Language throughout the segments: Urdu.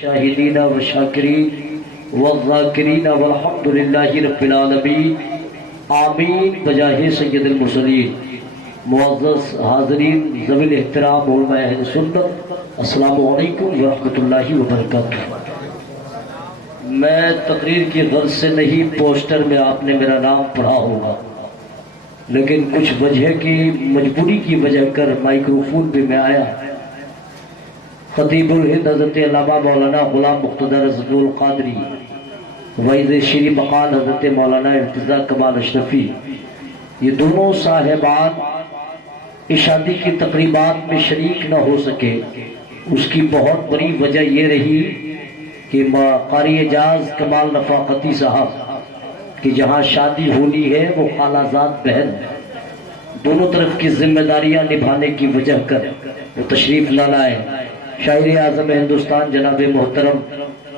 شاہدین و شاکرین والذاکرین والحمد للہ رب العالمین آمین بجاہ سید المرسلین۔ معزز حاضرین ذوی الاحترام علماء اہل سنت، السلام علیکم ورحمۃ اللہ وبرکاتہ۔ میں تقریر کی غرض سے نہیں، پوسٹر میں آپ نے میرا نام پڑھا ہوگا، لیکن کچھ وجہ کی مجبوری کی وجہ کر مائکروفون پہ میں آیا۔ خطیب الہند حضرت علامہ مولانا غلام مقتدی رضی القادری، وعظ شیریں مقال حضرت مولانا ارتضیٰ کمال اشرفی، یہ دونوں صاحبان اس شادی کی تقریبات میں شریک نہ ہو سکے۔ اس کی بہت بڑی وجہ یہ رہی کہ قاری اعجاز کمال رفاقتی صاحب کی جہاں شادی ہونی ہے وہ خالہ زاد بہن، دونوں طرف کی ذمہ داریاں نبھانے کی وجہ کر وہ تشریف نہ لائے۔ شاعر اعظم ہندوستان جناب محترم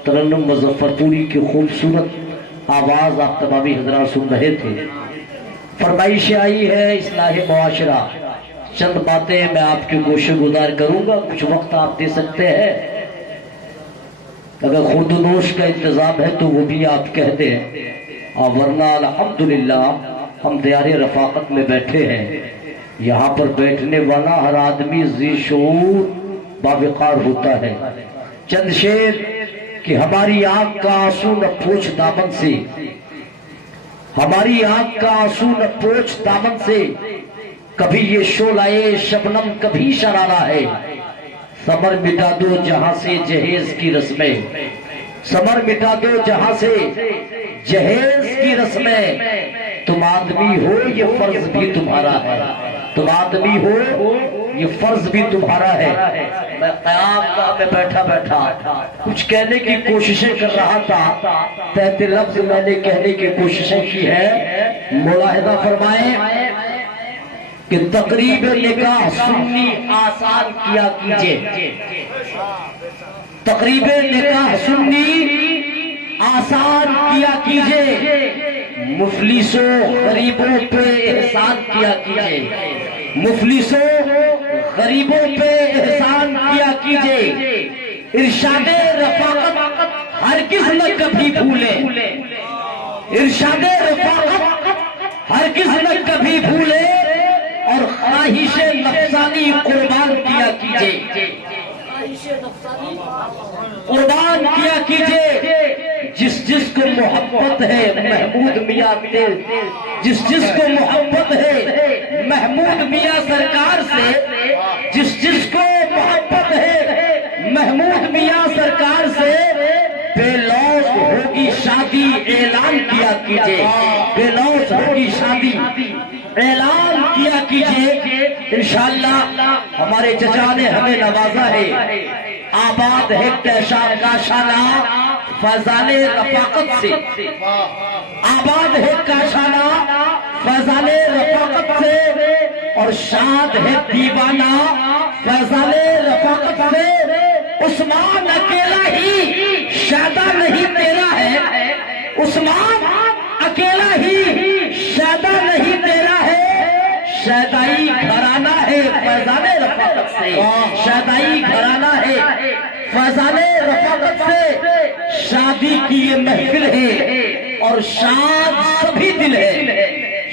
ترنم مظفر پوری کی خوبصورت آواز آپ تمامی حضرات سن رہے تھے۔ فرمائش آئی ہے اصلاح معاشرہ، چند باتیں میں آپ کے گوشے گزار کروں گا، کچھ وقت آپ دے سکتے ہیں؟ اگر خود نوش کا انتظام ہے تو وہ بھی آپ کہہ دیں، اور ورنہ الحمدللہ ہم دیار رفاقت میں بیٹھے ہیں۔ یہاں پر بیٹھنے والا ہر آدمی ذی شعور باوقار ہوتا ہے۔ چند شعر کہ ہماری آنکھ کا آنسو نہ پوچھ دامن سے، ہماری آنکھ کا آنسو نہ پوچھ دامن سے، کبھی یہ شعلہ شبنم کبھی شرارہ ہے، ثمر مٹا دو جہاں سے جہیز کی رسمیں، ثمر مٹا دو جہاں سے جہیز کی رسمیں، تم آدمی ہو یہ فرض بھی تمہارا ہے، تم آدمی ہو یہ فرض بھی تمہارا ہے۔ میں قیام گاہ میں بیٹھا بیٹھا کچھ کہنے کی کوششیں کر رہا تھا، تحت لفظ میں نے کہنے کی کوششیں کی ہے۔ ملاحظہ فرمائیں کہ تقریب نکاح سنی آسان کیا کیجئے، تقریب نکاح سنی آسان کیا کیجئے، مفلسوں غریبوں پہ احسان کیا کیجئے، مفلسوں غریبوں پہ احسان کیا کیجئے، ارشاد رفاقت ہرگز نہ کبھی بھولے، ارشاد رفاقت ہرگز نہ کبھی بھولے، اور خواہش نفسانی قربان کیا کیجئے، قربان کیا کیجئے۔ جس کو محبت ہے محمود میاں سے، جس کو محبت ہے محمود میاں سرکار سے، جس کو محبت ہے محمود میاں سرکار سے، بے لوث ہوگی شادی اعلان کیا کیجئے، بے لوث ہوگی شادی اعلان کیا کیجئے۔ انشاءاللہ ہمارے چچا نے ہمیں نوازا ہے، آباد ہے کاشانہ فیضان رفاقت سے، آباد ہے کاشانہ فیضان رفاقت سے، اور شاد ہے دیوانہ فیضان رفاقت سے۔ عثمان اکیلا ہی شادہ نہیں تیرا ہے، عثمان اکیلا ہی شادہ نہیں تیرا ہے، شیدائی گھرانہ ہے فیضان رفاقت سے، شیدائی گھرانہ ہے فیضان رفاقت سے۔ شادی کی یہ محفل ہے اور شاد سبھی دل ہے،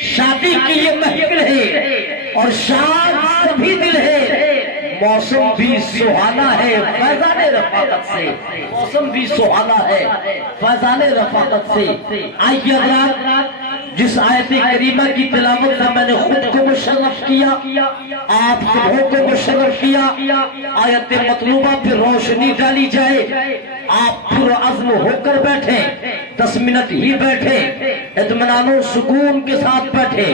شادی کی یہ محفل ہے اور شاد سبھی دل ہے، موسم بھی سہانا ہے فیضان رفاقت سے، موسم بھی سہانا ہے فیضان رفاقت سے۔ آئیے حضرات، جس آیت کریمہ کی تلاوت میں نے خود کو مشرف کیا، آپ سبوں کو مشرف کیا، آیت مطلوبہ پہ روشنی ڈالی جائے، آپ پر عزم ہو کر بیٹھے، 10 منٹ ہی بیٹھے، اطمینان و سکون کے ساتھ بیٹھے۔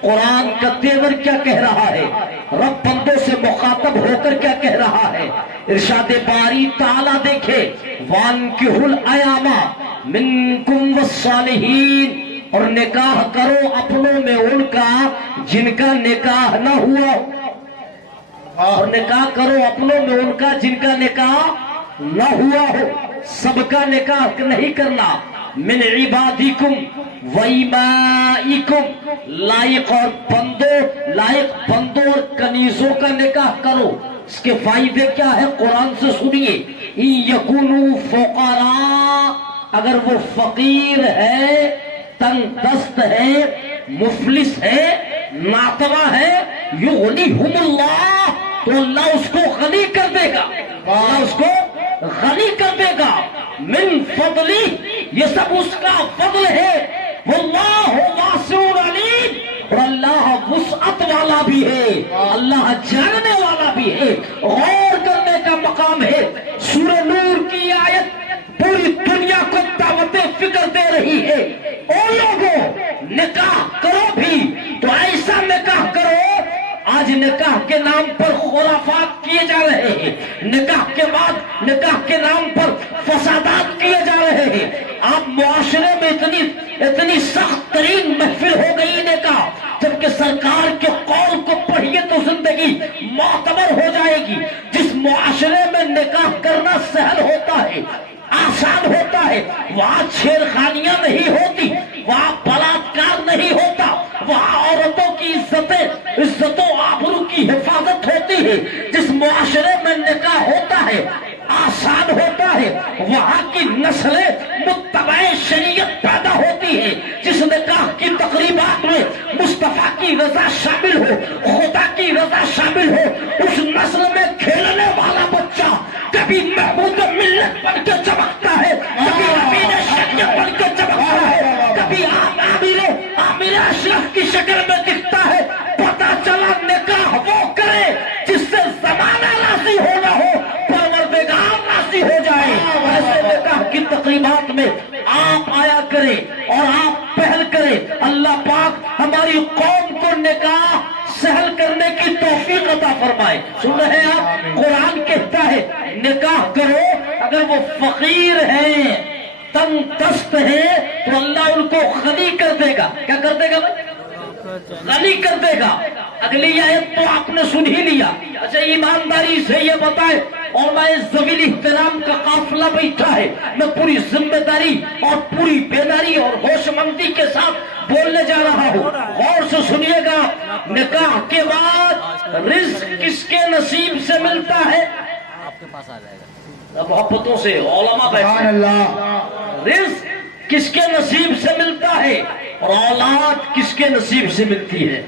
قرآن کا تیور کیا کہہ رہا ہے، رب بندوں سے مخاطب ہو کر کیا کہہ رہا ہے، ارشاد باری تعالیٰ دیکھے، وَانْكِحُوا الْأَيَامَ مِنْكُمْ وَالصَّالِحِينَ، اور نکاح کرو اپنوں میں ان کا جن کا نکاح نہ ہوا، اور نکاح کرو اپنوں میں ان کا جن کا نکاح نہ ہوا ہو، سب کا نکاح نہیں کرنا۔ من عبادکم و امائکم، لائق بندوں اور کنیزوں کا نکاح کرو، اس کے فائدے کیا ہے قرآن سے سنیے. یکونوا فقراء، اگر وہ فقیر ہے، تنگ دست ہے، مفلس ہے، ناتوا ہے، یغنیہم اللہ، تو اللہ اس کو غنی کر دے گا. اللہ اس کو غنی کر دے گا. من فضلی، یہ سب اس کا فضل ہے. واللہ واسع علیم، اور اللہ وسعت والا بھی ہے، اللہ جاننے والا بھی ہے. غور کرنے کا مقام ہے. سورہ نور کی آیت پوری دنیا کو دعوت فکر دے رہی ہے. او لوگوں، نکاح کرو بھی تو ایسا نکاح کرو. آج نکاح کے نام پر خرافات کیے جا رہے ہیں، نکاح کے بعد نکاح کے نام پر فسادات کیے جا رہے ہیں. آپ معاشرے میں اتنی سخت ترین محفل ہو گئی نکاح، جبکہ سرکار کے قول کو پڑھیے تو زندگی معتبر ہو جائے گی. جس معاشرے میں نکاح کرنا سہل ہوتا ہے، آسان ہوتا ہے، وہاں چھیڑخانیاں نہیں ہوتی، وہاں بلاತ್ಕಾರ نہیں ہوتا، وہاں عورتوں کی عزت و آبرو کی حفاظت ہوتی ہے. جس معاشرے میں نکاح ہوتا ہے، آسان ہوتا ہے، وہاں کی نسلیں متبع شریعت پیدا ہوتی ہے. جس نکاح کی تقریبات میں مصطفیٰ کی رضا شامل ہو، خدا کی رضا شامل ہو، اس نسل میں کھیلنے والا بچہ کبھی محمود ملت بن کے چمکتا ہے، کبھی امین شریعت بن کے چمکتا ہے، کبھی عامر اشرف کی شکل میں دکھتا ہے. پتا چلا نکاح وہ کرے جس سے زمانہ راضی ہونا ہو، پروردگار راضی ہو جائے. ایسے نکاح کی تقریبات میں آپ آیا کریں اور آپ پہل کریں. اللہ پاک ہماری قوم کو نکاح سہل کرنے کی توفیق عطا فرمائے. سن رہے ہیں آپ، قرآن کہتا ہے نکاح کرو. اگر وہ فقیر ہیں، تنگ دست ہیں، تو اللہ ان کو غنی کر دے گا. کیا کر دے گا بھائی؟ غنی کر دے گا. اگلی آیت تو آپ نے سن ہی لیا. اچھا ایمانداری سے یہ بتائے، اور میں ذویل احترام کا قافلہ بیٹھا ہے، میں پوری ذمہ داری اور پوری بیداری اور ہوش مندی کے ساتھ بولنے جا رہا ہوں. غور سے سنیے گا. نکاح کے بعد رزق کس کے نصیب سے ملتا ہے؟ آپ کے پاس آ جائے گا. محبتوں سے علماء بیٹھے. رزق کس کے نصیب سے ملتا ہے اور اولاد کس کے نصیب سے ملتی ہے؟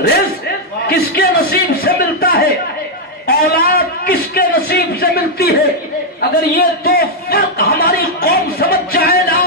رزق کس کے نصیب سے ملتا ہے، اولاد کس کے نصیب سے ملتی ہے. اگر یہ دو فرق ہماری قوم سمجھ جائے نا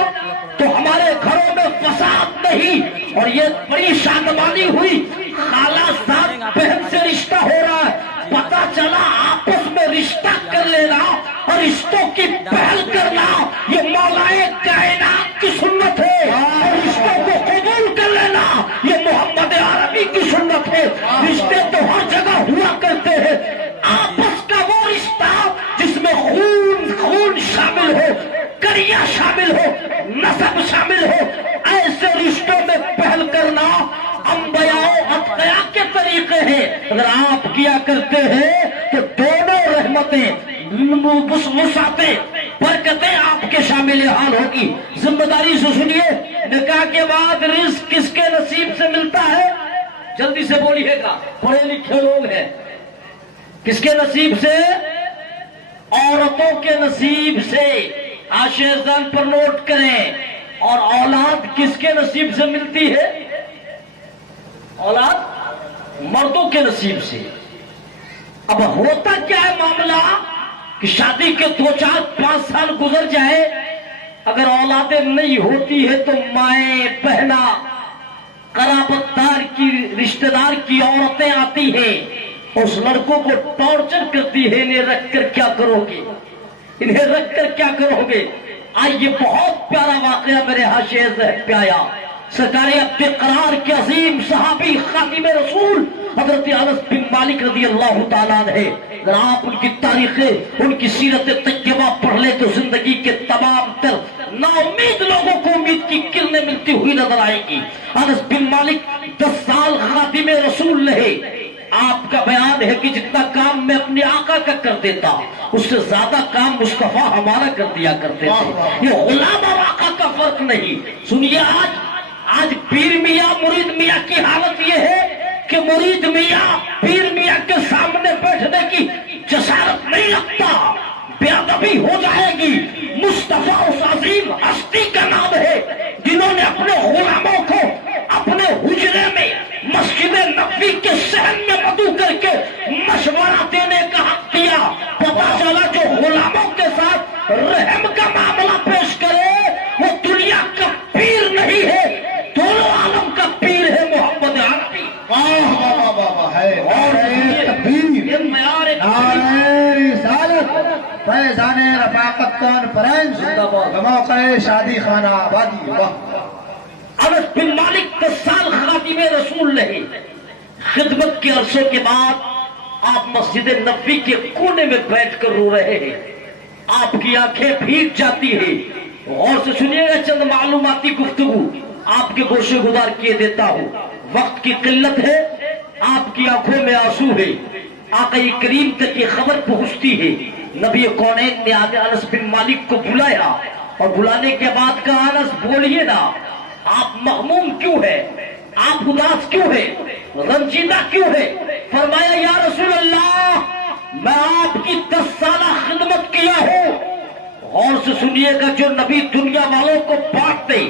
تو ہمارے گھروں میں فساد نہیں. اور یہ بڑی شادمانی ہوئی، خالہ زاد بہن سے رشتہ ہو رہا ہے، پتا چلا آپس میں رشتہ کر لینا اور رشتوں کی پہل کرنا یہ مولا کائنات کی سنت ہے. اور رشتوں کو قبول کر لینا یہ محمد عربی کی سنت ہے. رشتے تو ہر جگہ ہوا کرتے ہیں، آپس کا وہ رشتہ جس میں خون شامل ہو، کریا شامل ہو، نسب شامل ہو، ایسے رشتوں میں پہل کرنا انبیاء و اتقیاء کے طریقے ہیں. اگر آپ کیا کرتے ہیں تو دونوں رحمتیں، وسعتیں، برکتیں آپ کے شامل حال ہوگی. ذمہ داری سے سنیے، نکاح کے بعد رزق کس کے نصیب سے ملتا ہے؟ جلدی سے بولیے گا، پڑھے لکھے لوگ ہیں. کس کے نصیب سے؟ عورتوں کے نصیب سے. آشیزان پر نوٹ کریں. اور اولاد کس کے نصیب سے ملتی ہے؟ اولاد مردوں کے نصیب سے. اب ہوتا کیا ہے معاملہ کہ شادی کے 2-4-5 سال گزر جائے، اگر اولادیں نہیں ہوتی ہے تو مائیں بہنا قرابت دار کی رشتہ دار کی عورتیں آتی ہیں، اس لڑکوں کو ٹارچر کرتی ہے. انہیں رکھ کر کیا کرو گے، انہیں رکھ کر کیا کرو گے. آج یہ بہت پیارا واقعہ میرے حاشیے ذہن پہ آیا. سرکار عبد قرار کے عظیم صحابی خاتم رسول حضرت انس بن مالک رضی اللہ تعالیٰ عنہ، اگر آپ ان کی تاریخیں، ان کی سیرت طیبہ پڑھ لیں تو زندگی کے تمام تر نا امید لوگوں کو امید کی کرنیں ملتی ہوئی نظر آئیں گی. انس بن مالک 10 سال خاتم رسول رہے. آپ کا بیان ہے کہ جتنا کام میں اپنے آقا کا کر دیتا اس سے زیادہ کام مصطفیٰ ہمارا کر دیا کرتے تھے. یہ غلام اور آقا کا فرق نہیں. سنیے، آج پیر میاں مرید میاں کی حالت یہ ہے کہ مرید میاں پیر میاں کے سامنے بیٹھنے کی جسارت نہیں رکھتا، بے ادبی ہو جائے گی۔ مصطفیٰ اس عظیم ہستی کا نام ہے جنہوں نے اپنے غلاموں کو اپنے حجرے میں مسجد نبوی کے صحن میں مدعو کر کے مشورہ دینے کا حق دیا۔ پتا چلا جو غلاموں کے ساتھ رحم کا معاملہ پیش کرے وہ دنیا کا پیر نہیں ہے، دونوں عالم کا پیر ہے محمد عربی۔ فیضان رفاقت کانفرنس موقع شادی خانہ آبادی۔ انس بن مالک 10 سال خادم رسول رہے۔ خدمت کے عرصے کے بعد آپ مسجد نبوی کے کونے میں بیٹھ کر رو رہے ہیں، آپ کی آنکھیں بھیگ جاتی ہیں۔ غور سے سنیے گا، چند معلوماتی گفتگو آپ کے گوشے گزار کیے دیتا ہوں، وقت کی قلت ہے، آپ کی آنکھوں میں آنسو ہے۔ آقا کریم تک یہ خبر پہنچتی ہے، نبی کونین نے آگے انس بن مالک کو بلایا اور بلانے کے بعد کہا انس بولیے نا، آپ مغموم کیوں ہے، آپ اداس کیوں ہے، رنجیدہ کیوں ہے؟ فرمایا یا رسول اللہ میں آپ کی 10 سالہ خدمت کیا ہوں۔ غور سے سنیے گا، جو نبی دنیا والوں کو بانٹ دے،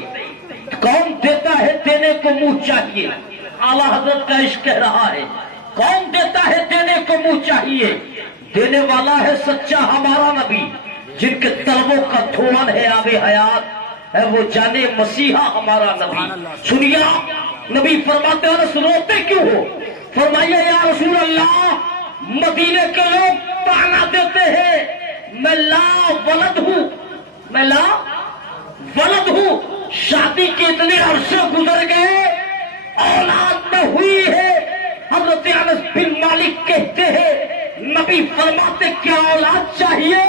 کون دیتا ہے دینے کو منہ چاہیے؟ اعلیٰ حضرت کا عشق کہہ رہا ہے، کون دیتا ہے دینے کو منہ چاہیے؟ دینے والا ہے سچا ہمارا نبی، جن کے طلبوں کا دھوان ہے آب حیات ہے، وہ جانے مسیحا ہمارا نبی۔ سنیا نبی فرماتے ہیں روتے کیوں ہو؟ فرمایا یا رسول اللہ مدینے کے لوگ طعنہ دیتے ہیں میں لا ولد ہوں، میں لا ولد ہوں، شادی کے اتنے عرصے گزر گئے اولاد نہ ہوئی ہے۔ حضرت انس بن مالک کہتے ہیں نبی فرماتے کیا اولاد چاہیے؟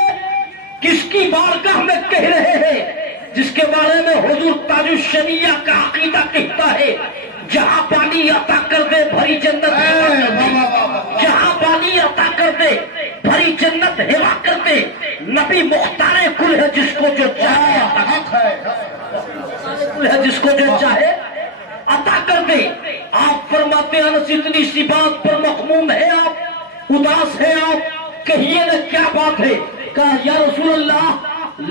کس کی بارگاہ میں کہہ رہے ہیں؟ جس کے بارے میں حضور تاج الشریعہ کا عقیدہ کہتا ہے جہاں پانی عطا کر دے بھری جنت، جہاں پانی عطا کر دے بھری جنت ہوا کر دے، نبی مختار کل ہے جس کو جو چاہے کل ہے جس کو جو چاہے عطا کر دے۔ آپ فرماتے ہیں انس اتنی سی بات پر مغموم ہے آپ، اداس ہے آپ، کہیے نا کیا بات ہے؟ کہا یا رسول اللہ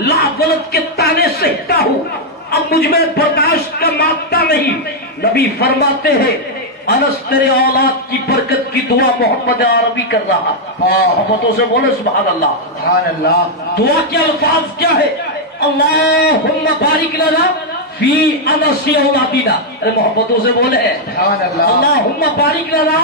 لا ولد کے تانے سہتا ہوں، اب مجھ میں برداشت کا مادہ نہیں۔ نبی فرماتے ہیں انس تیرے اولاد کی برکت کی دعا محمد عربی کر رہا، محبتوں سے بولے سبحان اللہ۔ سبحان اللہ۔ دعا کے الفاظ کیا ہے؟ اللہم بارک لنا فی انس اولادنا، ارے محبتوں سے بولے سبحان اللہ۔ اللہم بارک لنا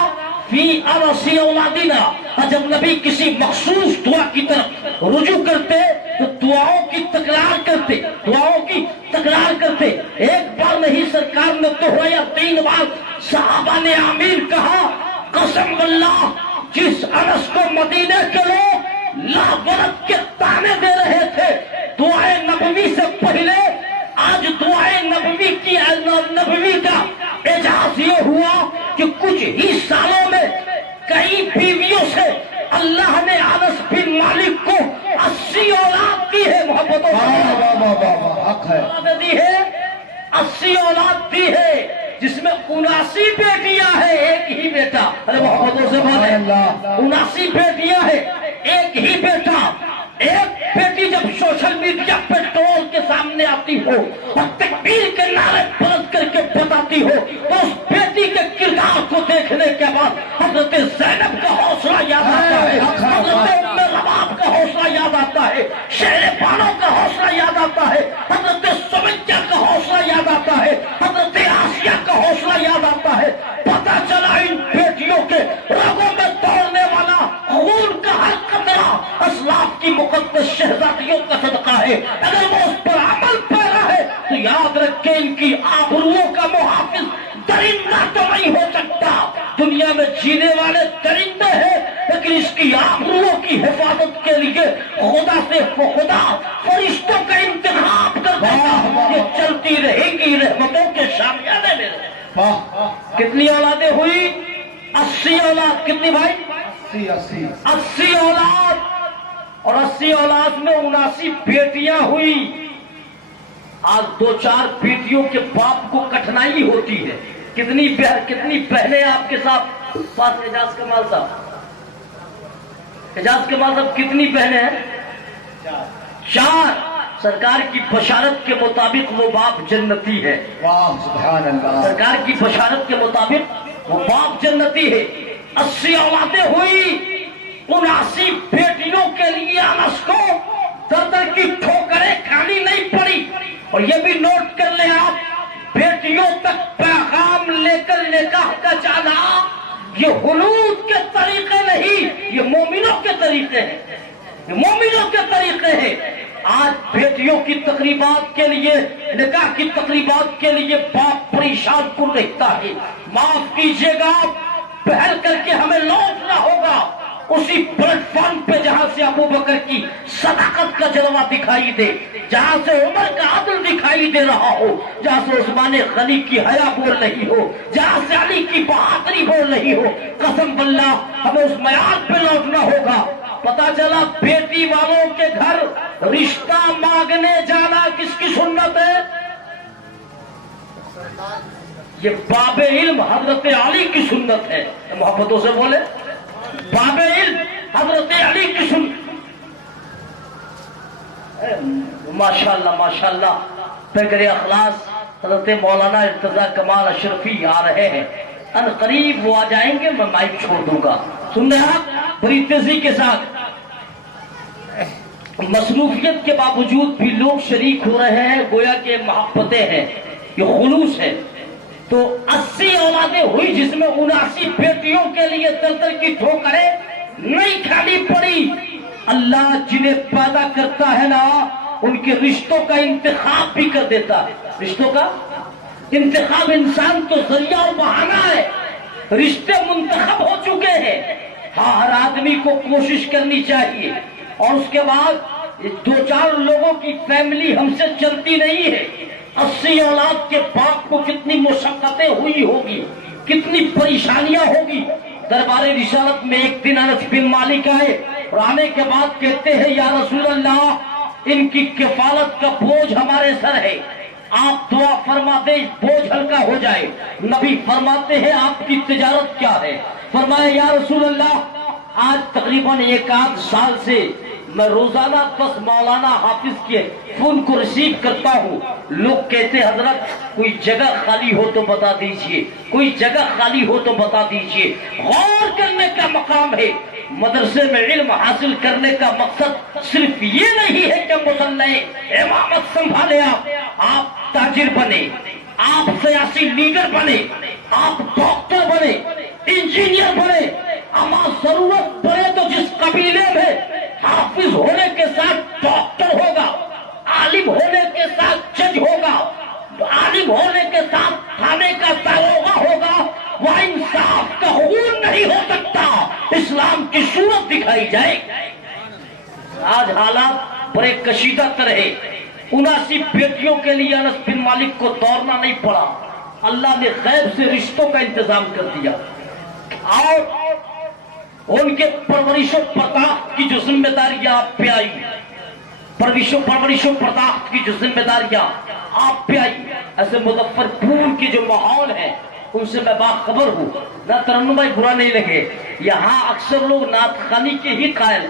فی انس اولادنا۔ اور جب نبی کسی مخصوص دعا کی طرف رجوع کرتے تو دعاؤں کی تکرار کرتے، دعاؤں کی تکرار کرتے، ایک بار نہیں سرکار نے دہرایا 3 بار۔ صحابہ نے آمین کہا، قسم باللہ جس انس کو مدینے کے لوگ لا ولد کے تانے دے رہے تھے دعائے نبوی سے پہلے، آج دعائے نبوی کا اعجاز یہ ہوا کہ کچھ ہی سالوں میں کئی بیویوں سے اللہ نے انس بن مالک کو 80 اولاد دی ہے۔ محبتوں سے دی ہے، 80 اولاد دی ہے، جس میں 79 بیٹیاں ہیں، ایک ہی بیٹا۔ ارے محبتوں سے بولے 79 بیٹیاں ہیں، ایک ہی بیٹا۔ ایک بیٹی جب سوشل میڈیا پہ ٹول کے سامنے آتی ہو اور تکبیر کے نعرے بلند کر کے بتاتی ہو تو اس بیٹی کے کردار کو دیکھنے کے بعد حضرت زینب کا حوصلہ یاد آتا ہے، حضرت ام رباب کا حوصلہ یاد آتا ہے، شہر بانو کا حوصلہ یاد آتا ہے، حضرت سمیہ کا حوصلہ یاد آتا ہے، حضرت آسیہ کا حوصلہ یاد آتا ہے۔ پتہ چلا ان بیٹیوں کے رگوں میں دوڑنے والا خون کا ہر قطرہ اسلاف کی مقدس شہزادیوں کا صدقہ ہے۔ اگر وہ اس پر عمل پیرا ہے تو یاد رکھیں ان کی آبروؤں کا محافظ درندہ تو نہیں ہو سکتا۔ دنیا میں جینے والے درندے ہیں لیکن اس کی آبروؤں کی حفاظت کے لیے خدا سے خدا فرشتوں کا انتخاب کر دے گا۔ یہ چلتی رہے گی رحمتوں کے شامیانے میں۔ کتنی اولادیں ہوئی؟ 80 اولاد۔ کتنی بھائی؟ 80 اولاد، اور 80 اولاد میں 79 بیٹیاں ہوئی۔ آج 2-4 بیٹیوں کے باپ کو کٹھنائی ہوتی ہے، کتنی بہنیں آپ کے ساتھ پاس؟ اعجاز کمال صاحب، اعجاز کمال صاحب کتنی بہنیں ہیں؟ 4۔ سرکار کی بشارت کے مطابق وہ باپ جنتی ہے، واہ سبحان اللہ، سرکار کی بشارت کے مطابق وہ باپ جنتی ہے۔ 80 اولادیں ہوئی، 79 بیٹیوں کے لیے انس کو در در کی ٹھوکریں کھانی نہیں پڑی۔ اور یہ بھی نوٹ کر لیں آپ، بیٹیوں تک پیغام لے کر نکاح کا جانا یہ حنود کے طریقے نہیں، یہ مومنوں کے طریقے ہیں، یہ مومنوں کے طریقے ہیں۔ آج بیٹیوں کی تقریبات کے لیے، نکاح کی تقریبات کے لیے باپ پریشان کن رہتا ہے۔ معاف کیجیے گا، پہل کر کے ہمیں لوٹنا ہوگا اسی پلیٹ فارم پہ جہاں سے ابو بکر کی صداقت کا جلوہ دکھائی دے، جہاں سے عمر کا عدل دکھائی دے رہا ہو، جہاں سے عثمان غنی کی حیا بول رہی ہو، جہاں سے علی کی بہادری بول رہی ہو۔ قسم باللہ ہمیں اس معیار پہ لوٹنا ہوگا۔ پتا چلا بیٹی والوں کے گھر رشتہ مانگنے جانا کس کی سنت ہے؟ یہ باب علم حضرت علی کی سنت ہے۔ محبتوں سے بولے، باب علم حضرت علی کی سنت۔ ماشاءاللہ ماشاءاللہ، پیکر اخلاص حضرت مولانا ارتضیٰ کمال اشرفی آ رہے ہیں، ان قریب وہ آ جائیں گے، میں مائک چھوڑ دوں گا۔ سن رہے آپ؟ بڑی تیزی کے ساتھ مصروفیت کے باوجود بھی لوگ شریک ہو رہے ہیں، گویا کہ محبتیں ہیں، یہ خلوص ہے۔ تو 80 اولادیں ہوئی جس میں 79 بیٹیوں کے لیے در در کی ٹھوکریں نہیں کھانی پڑی۔ اللہ جنہیں پیدا کرتا ہے نا، ان کے رشتوں کا انتخاب بھی کر دیتا ہے۔ رشتوں کا انتخاب، انسان تو ذریعہ اور بہانہ ہے، رشتے منتخب ہو چکے ہیں۔ ہاں، ہر آدمی کو کوشش کرنی چاہیے، اور اس کے بعد 2-4 لوگوں کی فیملی ہم سے چلتی نہیں ہے۔ 80 اولاد کے باپ کو کتنی مشقتیں ہوئی ہوگی، کتنی پریشانیاں ہوگی۔ دربار رسالت میں ایک دن انس بن مالک آئے اور آنے کے بعد کہتے ہیں یا رسول اللہ، ان کی کفالت کا بوجھ ہمارے سر ہے، آپ دعا فرما دیں بوجھ ہلکا ہو جائے۔ نبی فرماتے ہیں آپ کی تجارت کیا ہے؟ فرمایا یا رسول اللہ، آج تقریباً 1 سال سے میں روزانہ 10 مولانا حافظ کے فون کو ریسیو کرتا ہوں۔ لوگ کہتے ہیں حضرت کوئی جگہ خالی ہو تو بتا دیجئے، کوئی جگہ خالی ہو تو بتا دیجئے۔ غور کرنے کا مقام ہے، مدرسے میں علم حاصل کرنے کا مقصد صرف یہ نہیں ہے کہ مسلح امامت سنبھالے، آپ تاجر بنے، آپ سیاسی لیڈر بنے، آپ ڈاکٹر بنے، انجینئر بنے، اما ضرورت پڑے تو جس قبیلے میں حافظ ہونے کے ساتھ ڈاکٹر ہوگا، عالم ہونے کے ساتھ جج ہوگا، عالم ہونے کے ساتھ تھانے کا داروغہ ہوگا، وہ انصاف کا حقوق نہیں ہو سکتا، اسلام کی صورت دکھائی جائے۔ آج حالات بڑے کشیدہ تر ہے۔ 79 بیٹیوں کے لیے انس بن مالک کو دوڑنا نہیں پڑا، اللہ نے غیب سے رشتوں کا انتظام کر دیا، اور ان کے پرورش و پرداخت کی جو ذمہ داریاں آپ پہ آئی، پرورش و پرداخت کی جو ذمہ داریاں آپ پہ آئی، ایسے مظفر پور کی جو ماحول ہے ان سے میں باخبر ہوں۔ نہ ترنم بھائی برا نہیں لگے، یہاں اکثر لوگ نعت خوانی کے ہی قائل،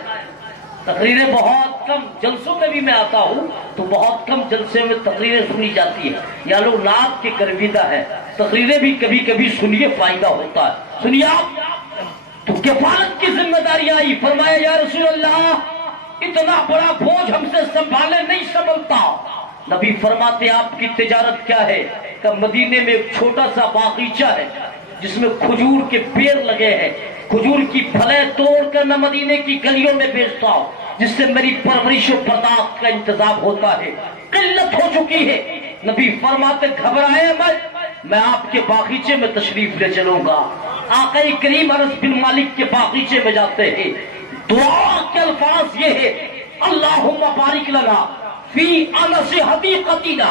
تقریریں بہت کم، جلسوں میں بھی میں آتا ہوں تو بہت کم جلسے میں تقریریں سنی جاتی ہیں، یا لوگ نعت کے گرویدہ ہے، تقریریں بھی کبھی کبھی سنیے، فائدہ ہوتا ہے۔ سنیے آپ، تو کفالت کی ذمہ داری آئی، فرمایا یا رسول اللہ اتنا بڑا بوجھ ہم سے سنبھالے نہیں سنبھلتا۔ نبی فرماتے آپ کی تجارت کیا ہے؟ کہ مدینے میں ایک چھوٹا سا باغیچہ ہے جس میں کھجور کے پیڑ لگے ہیں، کھجور کی پھلیں توڑ کر میں مدینے کی گلیوں میں بیچتا ہوں، جس سے میری پرورش و پرداخت کا انتظام ہوتا ہے، قلت ہو چکی ہے۔ نبی فرماتے گھبرائے مت، میں آپ کے باغیچے میں تشریف لے چلوں گا۔ آقا کریم انس بن مالک کے باغیچے میں جاتے ہیں، دعا کے الفاظ یہ ہے اللہم بارک لنا فی انس حدیقتنا،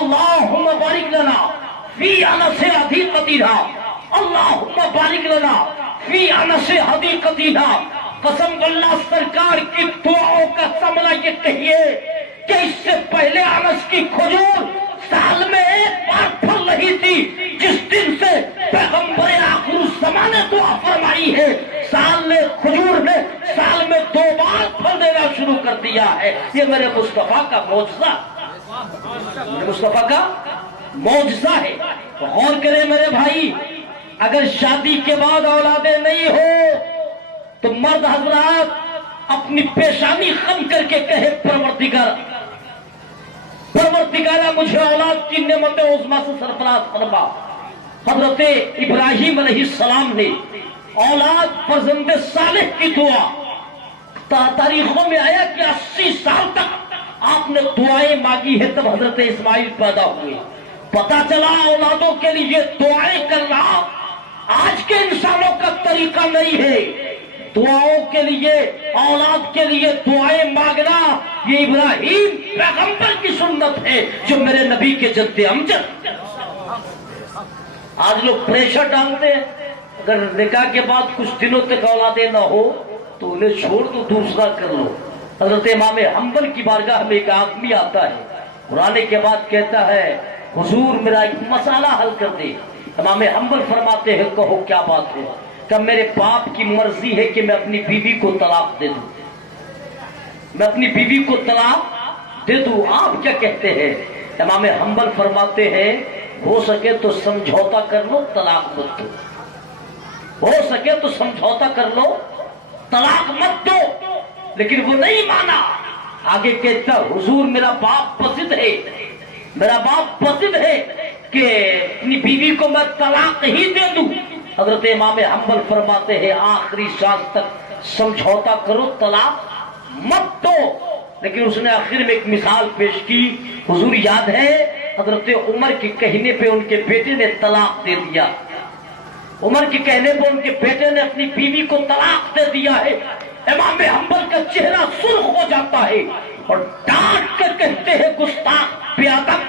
اللہم بارک لنا فی انس حدیقتنا، اللہم بارک لنا فی انس حدیقتنا۔ قسم اللہ سرکار کی دعاؤں کا ثمرہ یہ کہیے کہ اس سے پہلے انس کی کھجور سال میں 1 بار پھل رہی تھی، جس دن سے آئی ہے، سال میں کھجور نے سال میں 2 بار پھل دینا شروع کر دیا ہے۔ یہ میرے مصطفیٰ کا معجزہ، میرے مصطفیٰ کا معجزہ ہے۔ غور کریں میرے بھائی، اگر شادی کے بعد اولادیں نہیں ہو تو مرد حضرات اپنی پیشانی خم کر کے کہے پروردگارہ مجھے اولاد کی نعمت عظمیٰ سے سرفراز فرما۔ حضرت ابراہیم علیہ السلام نے اولاد فرزند صالح کی دعا، تاریخوں میں آیا کہ 80 سال تک آپ نے دعائیں مانگی ہے، تب حضرت اسماعیل پیدا ہوئے۔ پتا چلا اولادوں کے لیے دعائیں کرنا آج کے انسانوں کا طریقہ نہیں ہے، دعاؤں کے لیے، اولاد کے لیے دعائیں مانگنا یہ ابراہیم پیغمبر کی سنت ہے جو میرے نبی کے جد امجد۔ آج لوگ پریشر ڈالتے ہیں، اگر نکاح کے بعد کچھ دنوں تک اولادیں نہ ہو تو انہیں چھوڑ دو، دوسرا کر لو۔ حضرت امام حنبل کی بارگاہ میں ایک آدمی آتا ہے، قرآن کے بعد کہتا ہے حضور میرا ایک مسئلہ حل کر دے۔ امام حنبل فرماتے ہیں کہو کیا بات ہے؟ کہ میرے باپ کی مرضی ہے کہ میں اپنی بیوی کو طلاق دے دوں، میں اپنی بیوی کو طلاق دے دوں، آپ کیا کہتے ہیں؟ امام حنبل فرماتے ہیں ہو سکے تو سمجھوتا کر لو، طلاق مت دو، ہو سکے تو سمجھوتا کر لو، طلاق مت دو۔ لیکن وہ نہیں مانا، آگے کہتا حضور میرا باپ پسند ہے، میرا باپ پسند ہے کہ اپنی بیوی کو میں طلاق ہی دے دوں۔ حضرت امام حنبل فرماتے ہیں آخری سانس تک سمجھوتا کرو، طلاق مت دو۔ لیکن اس نے آخر میں ایک مثال پیش کی، حضور یاد ہے حضرت عمر کے کہنے پہ ان کے بیٹے نے طلاق دے دیا، عمر کے کہنے پہ ان کے بیٹے نے اپنی بیوی کو طلاق دے دیا ہے۔ امام حنبل کا چہرہ سرخ ہو جاتا ہے اور ڈانٹ کر کہتے ہیں گستاخ بے ادب،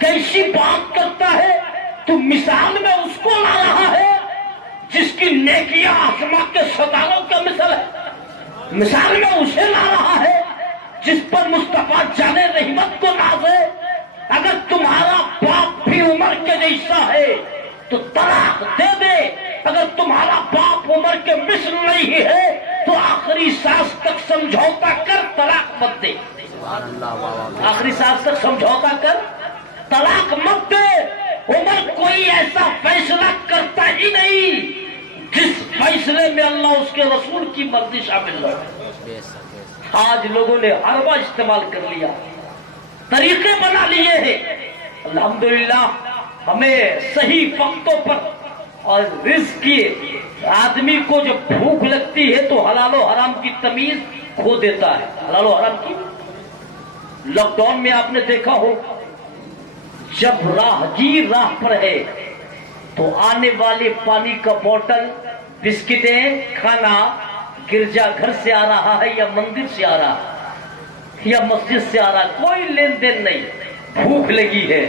کیسی بات کرتا ہے تو مثال میں اس کو لا رہا ہے جس کی نیکیاں آسمان کے ستاروں کا مثل ہے، مثال میں اسے لا رہا ہے جس پر مصطفیٰ جان رحمت کو نازے۔ اگر تمہارا باپ بھی عمر کے جیسا ہے تو طلاق دے دے، اگر تمہارا باپ عمر کے مثل نہیں ہے تو آخری سانس تک سمجھوتا کر، طلاق مت دے، آخری سانس تک سمجھوتا کر، طلاق مت دے۔ عمر کوئی ایسا فیصلہ کرتا ہی نہیں جس فیصلے میں اللہ اس کے رسول کی مرضی شامل ہو۔ آج لوگوں نے حربہ استعمال کر لیا، طریقے بنا لیے ہیں۔ الحمدللہ ہمیں صحیح وقتوں پر اور رزق کی، آدمی کو جب بھوک لگتی ہے تو حلال و حرام کی تمیز کھو دیتا ہے، حلال و حرام کی۔ لاک ڈاؤن میں آپ نے دیکھا ہو جب راہگیر راہ پر ہے تو آنے والے پانی کا بوتل، بسکٹیں، کھانا گرجا گھر سے آ رہا ہے یا مندر سے آ رہا ہے یا مسجد سے آ رہا ہے، کوئی لین دین نہیں، بھوک لگی ہے،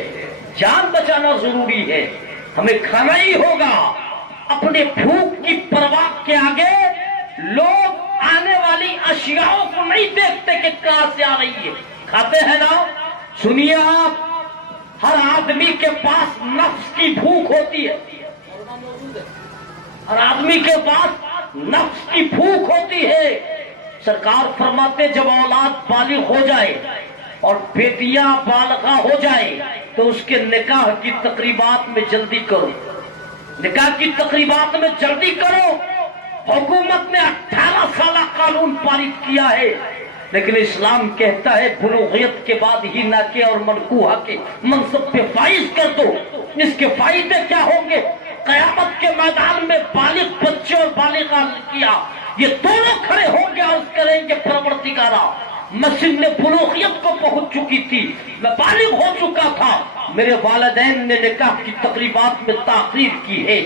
جان بچانا ضروری ہے، ہمیں کھانا ہی ہوگا۔ اپنے بھوک کی پرواہ کے آگے لوگ آنے والی اشیاء کو نہیں دیکھتے کہ کہاں سے آ رہی ہے، کھاتے ہیں نا۔ سنیے آپ، ہر آدمی کے پاس نفس کی بھوک ہوتی ہے، ہر آدمی کے پاس نفس کی بھوک ہوتی ہے۔ سرکار فرماتے جب اولاد بالغ ہو جائے اور بیٹیاں بالغہ ہو جائے تو اس کے نکاح کی تقریبات میں جلدی کرو، نکاح کی تقریبات میں جلدی کرو۔ حکومت نے 18 سالہ قانون پارد کیا ہے، لیکن اسلام کہتا ہے بلوغیت کے بعد ہی ناکے اور منکوحہ کے منصب پہ فائز کر دو۔ اس کے فائدے کیا ہوں گے؟ قیامت کے میدان میں بالغ بچے اور بالغہ لڑکیاں یہ دونوں کھڑے ہوں گے اور کریں گے پروردگارا میں سن بلوغیت کو پہنچ چکی تھی، میں بالغ ہو چکا تھا، میرے والدین نے نکاح کی تقریبات میں تاخیر کی ہے،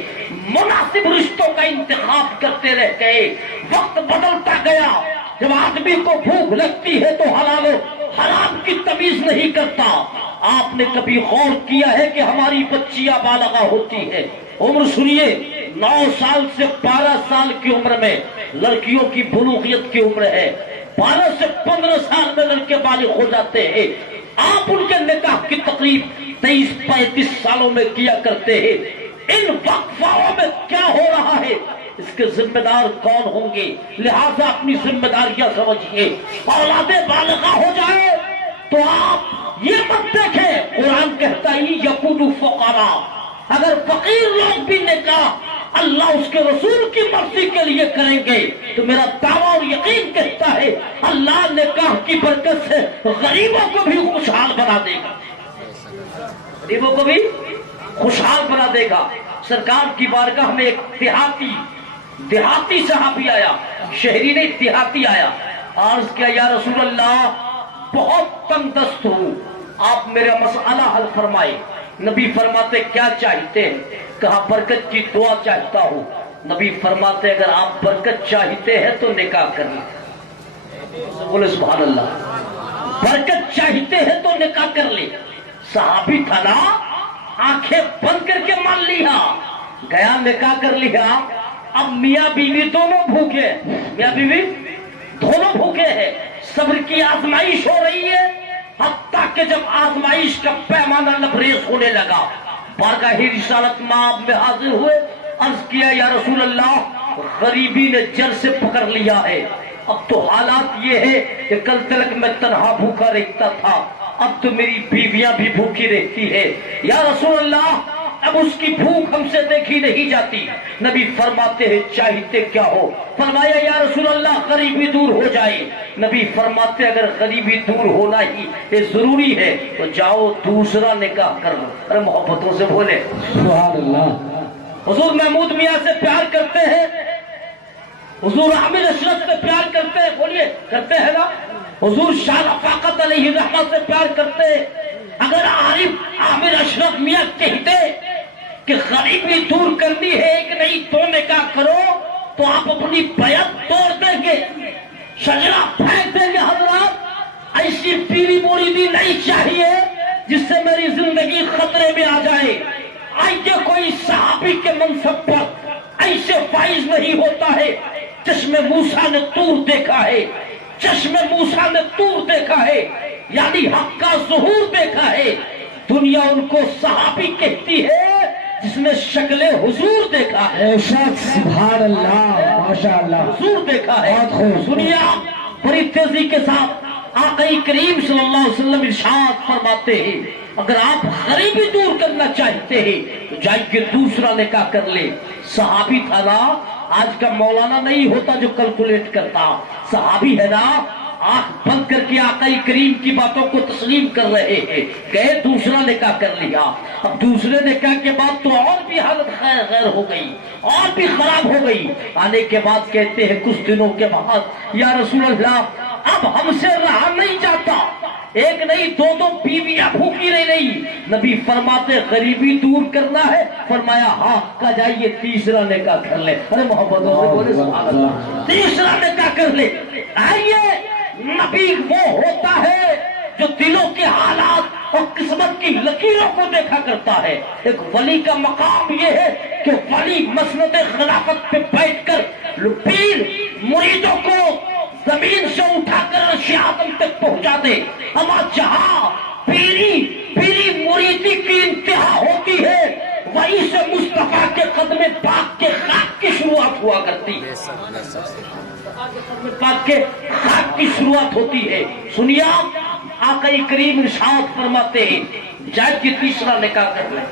مناسب رشتوں کا انتخاب کرتے رہ گئے، وقت بدلتا گیا۔ جب آدمی کو بھوک لگتی ہے تو حلال و حرام کی تمیز نہیں کرتا۔ آپ نے کبھی غور کیا ہے کہ ہماری بچیاں بالغہ ہوتی ہیں، عمر سنیے 9 سال سے 12 سال کی عمر میں لڑکیوں کی بلوغیت کی عمر ہے، 12 سے 15 سال میں لڑکے بالغ ہو جاتے ہیں۔ آپ ان کے نکاح کی تقریب 23-35 سالوں میں کیا کرتے ہیں۔ ان وقفوں میں کیا ہو رہا ہے؟ اس کے ذمہ دار کون ہوں گے، لہذا اپنی ذمہ داریاں سمجھیے۔ اولاد بالغہ ہو جائے تو آپ یہ مت دیکھیں، قرآن کہتا ہی یقول فقراء، اگر فقیر لوگ بھی نکاح اللہ اس کے رسول کی مرضی کے لیے کریں گے تو میرا دعویٰ اور یقین کہتا ہے اللہ نکاح کی برکت سے غریبوں کو بھی خوشحال بنا دے گا، غریبوں کو بھی خوشحال بنا دے گا۔ سرکار کی بارگاہ میں ایک دیہاتی صحابی آیا، شہری نہیں دیہاتی آیا، عرض کیا یا رسول اللہ بہت تنگ دست ہوں، آپ میرا مسئلہ حل فرمائے۔ نبی فرماتے کیا چاہتے ہیں؟ کہا برکت کی دعا چاہتا ہوں۔ نبی فرماتے اگر آپ برکت چاہتے ہیں تو نکاح کر لیں، بولے سبحان اللہ، برکت چاہتے ہیں تو نکاح کر لیں۔ صحابی تھا نا، آنکھیں بند کر کے مان لیا، گیا نکاح کر لیا۔ اب میاں بیوی دونوں بھوکے، میاں بیوی دونوں بھوکے ہیں، صبر کی آزمائش ہو رہی ہے، حتیٰ کہ جب آزمائش کا پیمانہ لبریز ہونے لگا، بارگاہ رسالت مآب میں حاضر ہوئے، عرض کیا یا رسول اللہ غریبی نے جڑ سے پکڑ لیا ہے، اب تو حالات یہ ہے کہ کل تلک میں تنہا بھوکا رہتا تھا، اب تو میری بیویاں بھی بھوکی رہتی ہے، یا رسول اللہ اب اس کی بھوک ہم سے دیکھی نہیں جاتی۔ نبی فرماتے ہیں چاہتے کیا ہو؟ فرمایا یا رسول اللہ غریبی دور ہو جائے۔ نبی فرماتے اگر غریبی دور ہونا ہی یہ ضروری ہے تو جاؤ دوسرا نکاح کر لو۔ ارے محبتوں سے بولے سبحان اللہ۔ حضور محمود میاں سے پیار کرتے ہیں، حضور عامر اشرف سے پیار کرتے ہیں، بولیے کرتے ہیں نا؟ حضور شاہ رفاقت علیہ الرحمہ سے پیار کرتے ہیں۔ اگر عارف عامر اشرف میاں کہتے کہ غریبی دور کرنی ہے ایک نہیں دو نکاح کرو تو آپ اپنی بیعت توڑ دیں گے، شجرہ پھینک دیں گے۔ حضرات ایسی پیری موریدی نہیں چاہیے جس سے میری زندگی خطرے میں آ جائے۔ آئیے کوئی صحابی کے منصب پر ایسے فائز نہیں ہوتا ہے۔ چشم موسیٰ نے طور دیکھا ہے، چشم موسیٰ نے طور دیکھا ہے، یعنی حق کا ظہور دیکھا ہے۔ دنیا ان کو صحابی کہتی ہے جس نے شکل حضور دیکھا ہے، سبحان اللہ، ماشاء اللہ، حضور دیکھا ہے۔ بہت خوب۔ دنیا بڑی تیزی کے ساتھ آقا کریم صلی اللہ علیہ وسلم ارشاد فرماتے ہیں اگر آپ غریبی دور کرنا چاہتے ہیں تو جائیے دوسرا نکاح کر لے۔ صحابی تھا نا، آج کا مولانا نہیں ہوتا جو کیلکولیٹ کرتا، صحابی ہے نا، آنکھ بند کر کے آقا کریم کی باتوں کو تسلیم کر رہے ہیں، گئے دوسرا نکاح کر لیا۔ اب دوسرے نکاح کے بعد تو اور بھی حالت غیر ہو گئی، اور بھی خراب ہو گئی۔ آنے کے بعد کہتے ہیں کچھ دنوں کے بعد یا رسول اللہ اب ہم سے رہا نہیں جاتا، ایک نہیں دو دو بیویاں بھوکی رہ رہی۔ نبی فرماتے غریبی دور کرنا ہے؟ فرمایا ہاں، کا جائیے تیسرا نکاح کر لے۔ ارے محبتوں سے بولے سبحان اللہ، تیسرا نکاح کر لے۔ آئیے نبی وہ ہوتا ہے جو دلوں کے حالات اور قسمت کی لکیروں کو دیکھا کرتا ہے۔ ایک ولی کا مقام یہ ہے کہ ولی مسند خلافت پہ بیٹھ کر پیر مریدوں کو زمین سے اٹھا کر عرش اعظم تک پہنچا دے۔ اما جہاں پیری مریدی کی انتہا ہوتی ہے وہیں سے مصطفیٰ کے قدم پاک کے خاک کی شروعات ہوا کرتی ہے، پاک کے خاک کی شروعات ہوتی ہے۔ سنیے آقا کریم ارشاد فرماتے ہیں جائے کہ تیسرا نکاح کر لیں۔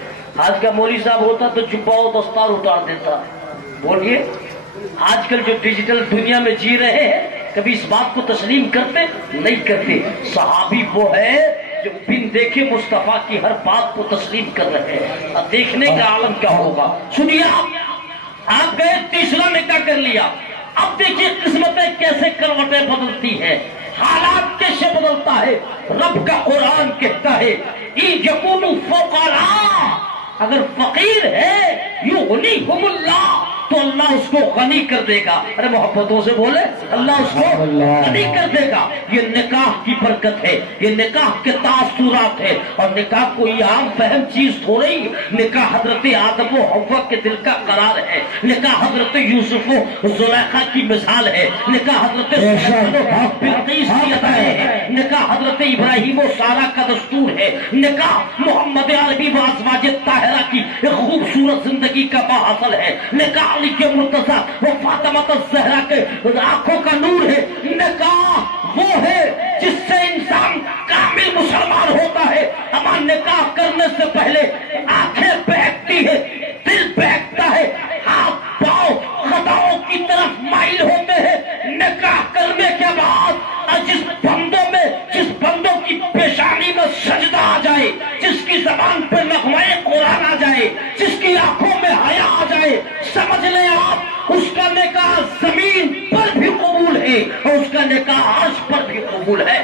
آج کا مولوی صاحب ہوتا تو جبہ و دستار اتار دیتا۔ بولیے آج کل جو ڈیجیٹل دنیا میں جی رہے ہیں کبھی اس بات کو تسلیم کرتے نہیں کرتے۔ صحابی وہ ہے جو بن دیکھے مصطفیٰ کی ہر بات کو تسلیم کر رہے ہیں۔ اب دیکھنے کا عالم کیا ہوگا؟ سنیے آپ گئے تیسرا نکاح کر لیا، اب دیکھیے قسمتیں کیسے کروٹیں بدلتی ہیں، حالات کیسے بدلتا ہے۔ رب کا قرآن کہتا ہے یقولوا فقراء، اگر فقیر ہے یغنیہم اللہ تو اللہ اس کو غنی کر دے گا۔ ارے محبتوں سے بولے اللہ اس کو غنی کر دے گا۔ یہ نکاح کی برکت ہے، یہ نکاح کے تاثرات ہے، اور نکاح کوئی عام فہم چیز تھوڑی۔ نکاح حضرت آدم و حوا کے دل کا قرار ہے، نکاح حضرت یوسف و زلیخا کی مثال ہے، نکاح حضرت بلقیس کی ادا ہے، نکاح حضرت ابراہیم و سارہ کا دستور ہے، نکاح محمد عربی و ازواج طاہرہ کی ایک خوبصورت زندگی کا ماحصل ہے، نکاح علی کے مرتضی وہ فاطمہ الزہرا کے آنکھوں کا نور ہے. نکاح وہ ہے جس سے انسان کامل مسلمان ہوتا ہے. ہمارا نکاح کرنے سے پہلے آنکھیں بہکتی ہے, دل بہکتا ہے, ہاتھ پاؤں خطاؤں کی طرف مائل ہوتے ہیں. نکاح کرنے کے بعد جس بندوں کی پیشانی میں سجدہ آ جائے, جس کی زبان پہ نغمہ قرآن آ جائے, جس کی آنکھوں میں حیا آ جائے, سمجھ لیں آپ اس کا نکاح زمین پر بھی قبول ہے اور اس کا نکاح عرش پر بھی قبول ہے.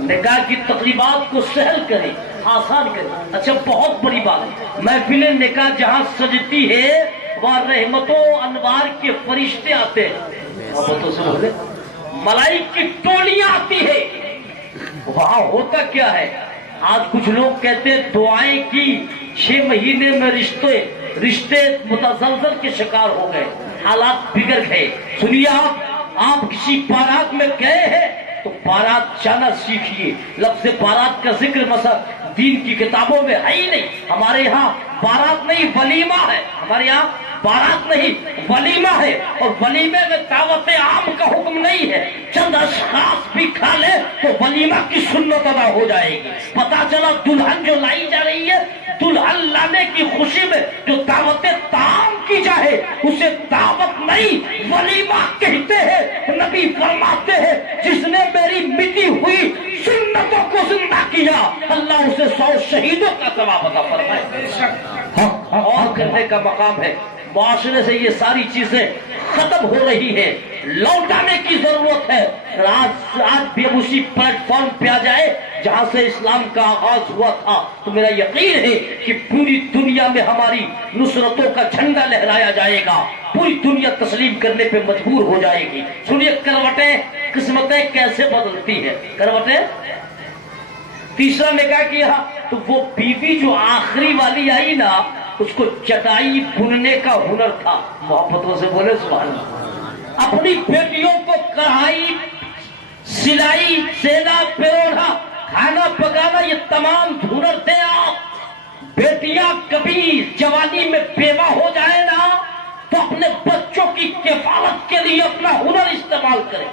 نکاح کی تقریبات کو سہل کریں, آسان کریں. اچھا بہت بڑی بات, محفل نکاح جہاں سجتی ہے وہاں رحمتوں انوار کے فرشتے آتے ہیں, محبتوں سے بولے ملائک کی ٹولیاں آتی ہے. وہاں ہوتا کیا ہے, آج کچھ لوگ کہتے ہیں دعائیں کی 6 مہینے میں رشتے متزلزل کے شکار ہو گئے, حالات بگڑ گئے. سنیے آپ کسی بارات میں گئے ہیں تو بارات جانا سیکھیے. لفظ بارات کا ذکر مثلا دین کی کتابوں میں ہے ہی نہیں. ہمارے یہاں بارات نہیں ولیمہ ہے, ہمارے یہاں بارات نہیں ولیمہ ہے, اور ولیمے میں دعوت عام کا حکم نہیں ہے. چند اشخاص بھی کھا لے تو ولیمہ کی سنت ادا ہو جائے گی. پتا چلا دلہن جو لائی جا رہی ہے, دلہن لانے کی خوشی میں جو دعوت طعام کی جائے اسے دعوت نہیں ولیمہ کہتے ہیں. نبی فرماتے ہیں جس نے میری مٹی ہوئی سنتوں کو زندہ کیا اللہ اسے 100 شہیدوں کا ثواب عطا فرمائے. اور کرنے کا مقام ہے. معاشرے سے یہ ساری چیزیں ختم ہو رہی ہیں, لوٹانے کی ضرورت ہے. آج بھی ہم اسی پلیٹ فارم پہ آ جائے جہاں سے اسلام کا آغاز ہوا تھا تو میرا یقین ہے کہ پوری دنیا میں ہماری نصرتوں کا جھنڈا لہرایا جائے گا. پوری دنیا تسلیم کرنے پہ مجبور ہو جائے گی. سنیے کروٹیں قسمتیں کیسے بدلتی ہیں. کروٹیں تیسرا نکاح کیا تو وہ بیوی جو آخری والی آئی نا اس کو چٹائی بننے کا ہنر تھا. محبتوں سے بولے سبحان اللہ. اپنی بیٹیوں کو کڑھائی سلائی سینا پیرونا کھانا پکانا یہ تمام ہنر تھے. آپ بیٹیاں کبھی جوانی میں بیوہ ہو جائے نا تو اپنے بچوں کی کفالت کے لیے اپنا ہنر استعمال کرے,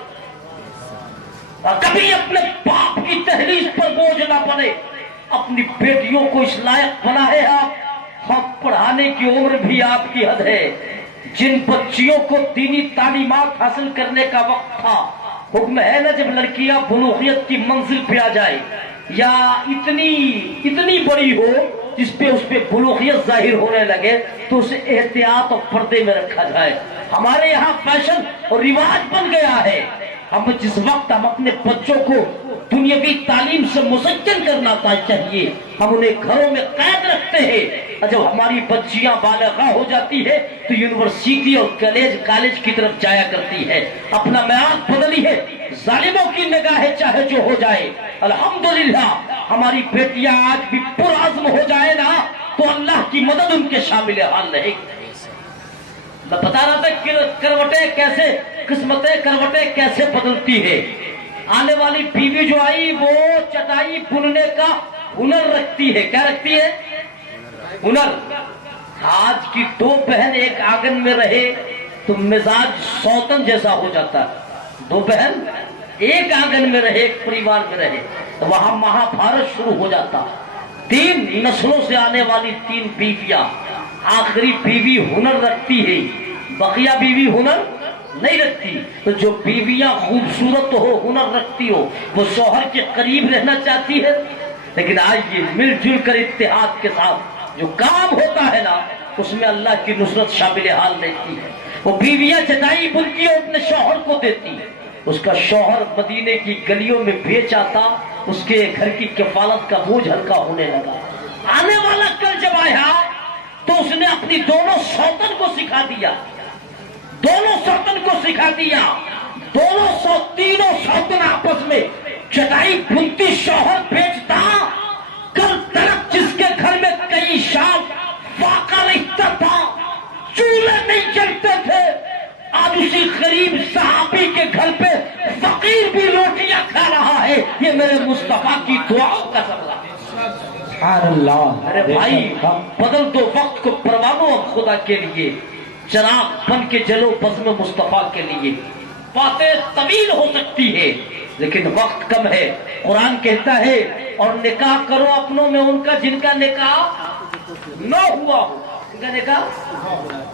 کبھی اپنے باپ کی تحریر پر بوجھ نہ پڑے. اپنی بیٹیوں کو اس لائق بنائے آپ. پڑھانے کی عمر بھی آپ کی حد ہے. جن بچیوں کو دینی تعلیمات حاصل کرنے کا وقت تھا, حکم ہے نا جب لڑکیاں بلوغیت کی منزل پہ آ جائے یا اتنی بڑی ہو جس پہ اس پہ بلوغیت ظاہر ہونے لگے تو اسے احتیاط اور پردے میں رکھا جائے. ہمارے یہاں فیشن اور رواج بن گیا ہے. جس وقت ہم اپنے بچوں کو دنیاوی تعلیم سے مسجل کرنا چاہیے ہم انہیں گھروں میں قید رکھتے ہیں. جب ہماری بچیاں بالغہ ہو جاتی ہے تو یونیورسٹی اور کالج کی طرف جایا کرتی ہے. اپنا معیار بدلی ہے. ظالموں کی نگاہیں چاہے جو ہو جائے, الحمدللہ ہماری بیٹیاں آج بھی پرعزم ہو جائے نا تو اللہ کی مدد ان کے شامل حال رہے گی. میں بتا رہا تھا کروٹیں کیسے قسمتیں کروٹیں کیسے بدلتی ہے. آنے والی بیوی جو آئی وہ چٹائی بننے کا ہنر رکھتی ہے. کیا رکھتی ہے؟ ہنر. آج کی 2 بہن ایک آنگن میں رہے تو مزاج سوتن جیسا ہو جاتا ہے. 2 بہن ایک آنگن میں رہے, ایک پریوار میں رہے تو وہاں مہا بھارت شروع ہو جاتا. 3 نسلوں سے آنے والی 3 بیویاں. آخری بیوی ہنر رکھتی ہے, بقیہ بیوی ہنر نہیں رکھتی. تو جو بیویاں خوبصورت ہو ہنر رکھتی ہو وہ شوہر کے قریب رہنا چاہتی ہے. لیکن آج یہ مل جل کر اتحاد کے ساتھ جو کام ہوتا ہے نا اس میں اللہ کی نصرت شامل حال رہتی ہے. وہ بیویاں چٹائی بنتی ہے اپنے شوہر کو دیتی ہے. اس کا شوہر مدینے کی گلیوں میں بیچ آتا, اس کے گھر کی کفالت کا بوجھ ہلکا ہونے لگا. آنے والا کل جب آیا تو اس نے اپنی دونوں سوتن کو سکھا دیا. تینوں سوتن آپس میں چٹائی بنتی, شوہر بیچتا. کل تلک جس کے گھر میں کئی شام فاقہ رہتا تھا, چولہے نہیں جلتے تھے, آج اسی غریب صحابی کے گھر پہ فقیر بھی روٹیاں کھا رہا ہے. یہ میرے مصطفیٰ کی دعاؤں کا سبب ہے. سبحان اللہ. ارے بھائی بدل دو وقت کو پروانو اب خدا کے لیے. چراغ بن کے جلو بزم مصطفیٰ کے لیے. باتیں طویل ہو سکتی ہے لیکن وقت کم ہے. قرآن کہتا ہے اور نکاح کرو اپنوں میں ان کا جن کا نکاح نہ ہوا ہو. جن کا نکاح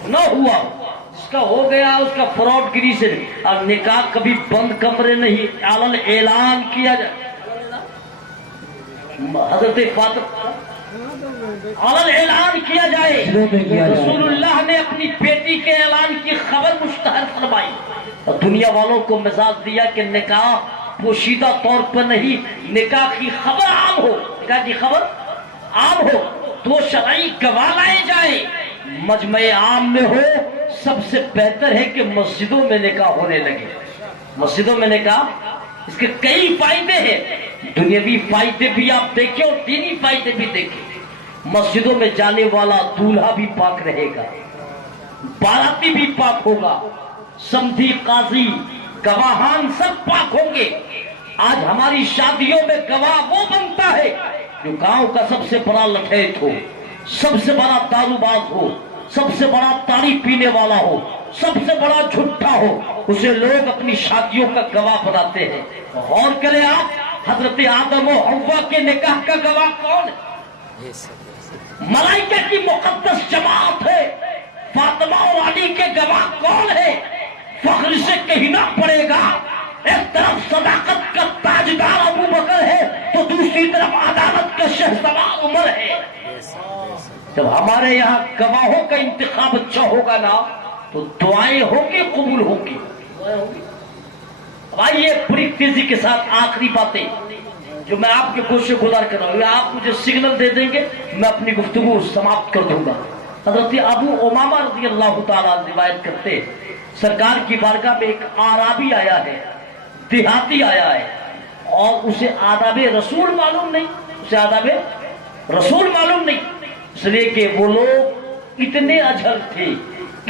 نہ ہوا ہو، اس کا ہو گیا اس کا فراڈ گری سے. اور نکاح کبھی بند کمرے نہیں، علن اعلان کیا جائے. حضرت فاطمہ علن اعلان کیا جائے. رسول اللہ نے اپنی بیٹی کے اعلان کی خبر مشتہر فرمائی اور دنیا والوں کو مزاج دیا کہ نکاح پوشیدہ طور پر نہیں، نکاح کی خبر عام ہو. نکاح کی خبر عام ہو تو شرعی گواہ لائے جائیں، مجمع عام میں ہو. سب سے بہتر ہے کہ مسجدوں میں نکاح ہونے لگے. مسجدوں میں نکاح، اس کے کئی فائدے ہیں، دنیاوی فائدے بھی آپ دیکھیں اور دینی فائدے بھی دیکھیں. مسجدوں میں جانے والا دولہا بھی پاک رہے گا، باراتی بھی پاک ہوگا، سمدھی قاضی گواہان سب پاک ہوں گے. آج ہماری شادیوں میں گواہ وہ بنتا ہے جو گاؤں کا سب سے بڑا لٹھیت ہو، سب سے بڑا دارو باز ہو، سب سے بڑا تاڑی پینے والا ہو، سب سے بڑا جھٹا ہو، اسے لوگ اپنی شادیوں کا گواہ بناتے ہیں. غور کریں آپ، حضرت آدم و حوا کے نکاح کا گواہ کون ہے؟ ملائکہ کی مقدس جماعت ہے. فاطمہ اور علی کے گواہ کون ہے؟ فخر سے کہنا پڑے گا، ایک طرف صداقت کا تاجدار ابو بکر ہے تو دوسری طرف عدالت کا شہسوار عمر ہے. جب ہمارے یہاں گواہوں کا انتخاب اچھا ہوگا نا تو دعائیں ہوں گی، قبول ہوں گی. اب آئیے بڑی تیزی کے ساتھ آخری باتیں جو میں آپ کے کوشش گزار کر رہا ہوں، آپ مجھے سگنل دے دیں گے میں اپنی گفتگو سماپت کر دوں گا. حضرت ابو امامہ رضی اللہ تعالیٰ روایت کرتے سرکار کی بارگاہ میں ایک اعرابی آیا ہے، دیہاتی آیا ہے اور اسے آداب رسول معلوم نہیں. اسے آداب رسول معلوم نہیں، اس لیے کہ وہ لوگ اتنے اجہل تھے،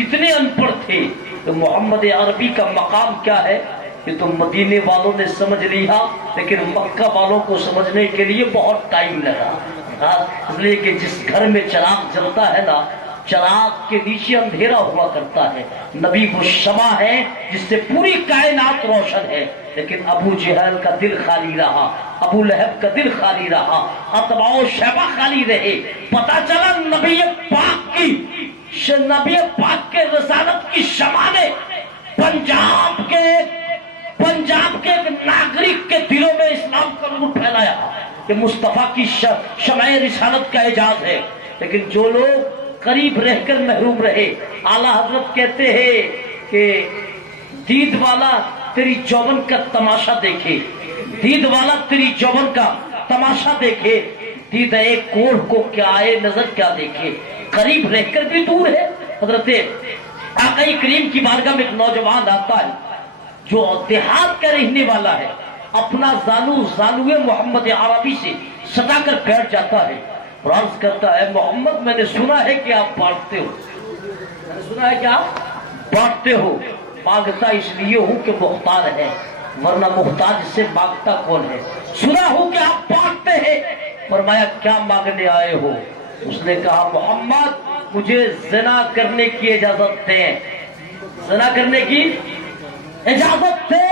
اتنے ان پڑھ تھے کہ محمد عربی کا مقام کیا ہے یہ تو مدینے والوں نے سمجھ لیا لیکن مکہ والوں کو سمجھنے کے لیے بہت ٹائم لگا. اس لیے کہ جس گھر میں چراغ جلتا ہے نا، چراغ کے نیچے اندھیرا ہوا کرتا ہے. نبی وہ شمع ہے جس سے پوری کائنات روشن ہے. لیکن ابو جہل کا دل خالی رہا، ابو لہب کا دل خالی رہا، اتباع و شیبہ خالی رہے. پتا چلا نبی پاک کے رسالت کی شمع نے پنجاب کے ایک ناگرک کے دلوں میں اسلام کا نور پھیلایا کہ مصطفیٰ کی شمع رسالت کا اعجاز ہے. لیکن جو لوگ قریب رہ کر محروم رہے، اعلیٰ حضرت کہتے ہیں کہ دید والا تیری جوبن کا تماشا دیکھے، دید والا تیری جوبن کا تماشا دیکھے، دید ایک کوڑ کو کیا آئے نظر کیا دیکھے. قریب رہ کر بھی دور ہے. حضرت آقا کریم کی بارگاہ میں ایک نوجوان آتا ہے جو دیہات کا رہنے والا ہے، اپنا زانوے محمد عربی سے سٹا کر بیٹھ جاتا ہے اور عرض کرتا ہے محمد میں نے سنا ہے کہ آپ بانٹتے ہو، میں نے سنا ہے کہ آپ بانٹتے ہو. مانگتا اس لیے ہوں کہ مختار ہے ورنہ محتاج سے مانگتا کون ہے. سنا ہوں کہ آپ بانٹتے ہیں. فرمایا کیا مانگنے آئے ہو؟ اس نے کہا محمد مجھے زنا کرنے کی اجازت دیں. زنا کرنے کی اجازت دے.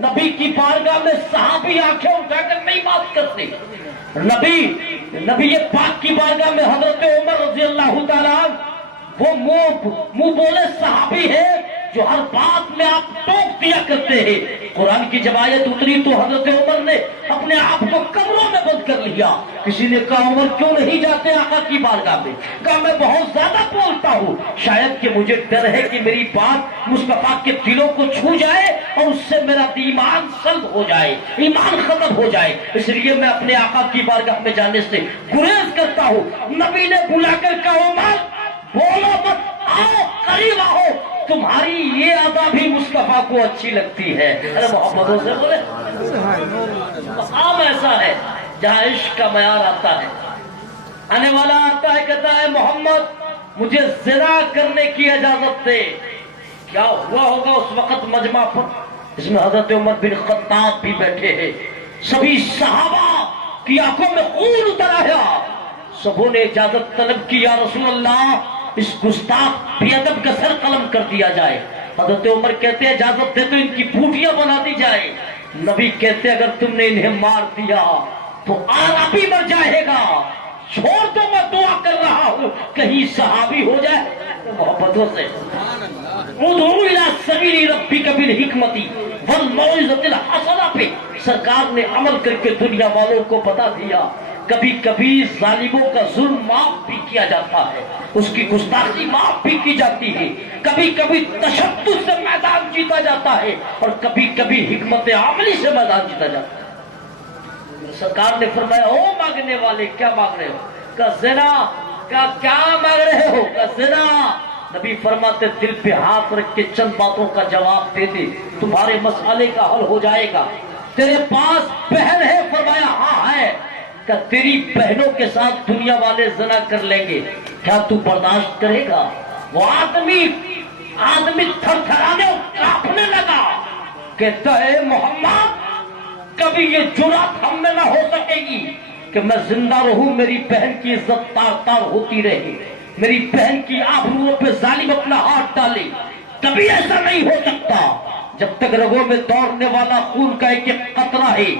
نبی کی بارگاہ میں صحابی آنکھیں اٹھا کر نہیں بات کرتے. نبی پاک کی بارگاہ میں حضرت عمر رضی اللہ تعالیٰ وہ منہ بولے صحابی ہے جو ہر بات میں آپ ٹوک دیا کرتے ہیں. قرآن کی جب آیت اتری تو حضرت عمر نے اپنے آپ کو کمروں میں بند کر لیا. کسی نے کہا عمر کیوں نہیں جاتے آقا کی بارگاہ میں؟ کہا میں بہت زیادہ بولتا ہوں، شاید کہ مجھے ڈر ہے کہ میری بات مصطفیٰ کے دلوں کو چھو جائے اور اس سے میرا ایمان سلب ہو جائے، ایمان ختم ہو جائے، اس لیے میں اپنے آقا کی بارگاہ میں جانے سے گریز کرتا ہوں. نبی نے بلا کر کہا عمر بولو مت، آؤ قریب آؤ، تمہاری یہ ادا بھی مصطفیٰ کو اچھی لگتی ہے. ارے محمدوں سے بولے مقام ایسا ہے جہاں عشق کا معیار آتا ہے. آنے والا آتا ہے کہتا ہے محمد مجھے زنا کرنے کی اجازت دے. کیا ہوا ہوگا اس وقت مجمع پر؟ اس میں حضرت عمر بن خطاب بھی بیٹھے ہیں. سبھی صحابہ کی آنکھوں میں خون اتر آیا. سبوں نے اجازت طلب کی، یا رسول اللہ اس گستاخ بے ادب کا سر قلم کر دیا جائے۔ حضرت عمر کہتے ہیں اجازت دے تو ان کی بوٹیاں بنا دی جائے۔ نبی کہتے اگر تم نے انہیں مار دیا تو آپ ہی مر جائے گا، چھوڑ دو میں دعا کر رہا ہوں کہیں صحابی ہو جائے محبتوں سے۔ ادعو الی سبیل ربک بالحکمت والموعظۃ الحسنہ پہ سرکار نے عمل کر کے دنیا والوں کو بتا دیا۔ کبھی کبھی ظالموں کا ظلم معاف بھی کیا جاتا ہے، اس کی گستاخی معاف بھی کی جاتی ہے، کبھی کبھی تشدد سے میدان جیتا جاتا ہے اور کبھی کبھی حکمت عملی سے میدان جیتا جاتا ہے۔ سرکار نے فرمایا او مانگنے والے کیا مانگ رہے ہو؟ کا زنا کا کیا مانگ رہے ہو؟ کا زنا۔ نبی فرماتے دل پہ ہاتھ رکھ کے چند باتوں کا جواب دے دے تمہارے مسئلے کا حل ہو جائے گا۔ تیرے پاس بہن ہے؟ فرمایا ہاں ہے۔ کہ تیری بہنوں کے ساتھ دنیا والے زنا کر لیں گے، کیا تو برداشت کرے گا؟ وہ آدمی تھر تھرانے اور کانپنے لگا، کہتا ہے محمد کبھی یہ جرات ہم میں نہ ہو سکے گی کہ میں زندہ رہوں، میری بہن کی عزت تار تار ہوتی رہے، میری بہن کی آبروؤں پہ ظالم اپنا ہاتھ ڈالے، کبھی ایسا نہیں ہو سکتا۔ جب تک رگوں میں دوڑنے والا خون کا ایک ایک قطرہ ہے